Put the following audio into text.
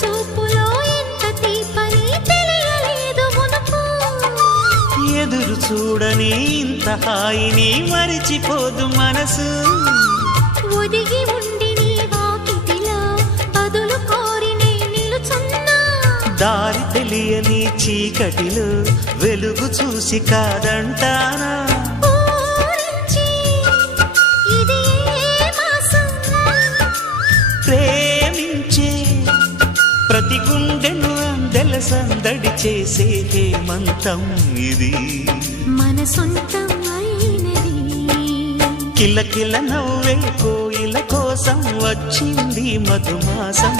చూపులో ఎంత తీపని తెలియలేదు మునుపు. ఎదురు చూడని ఇంత హాయిని మరిచిపోదు మనసు. ఒదిగి ఉండి నీ వాకిటిలో బదులు కోరి నే నిలుచున్నా. దారి తెలియని చీకటిలో వెలుగు చూసి కాదంటానా. ఊరించి ఇది ఏ మాసం? ప్రేమించే ప్రతి గుండెను అందెల సందడి చేసే హేమంతం ఇది. మన సొంతం అయినది. కిలకిల నవ్వే కోయిల కోసం వచ్చింది మధుమాసం.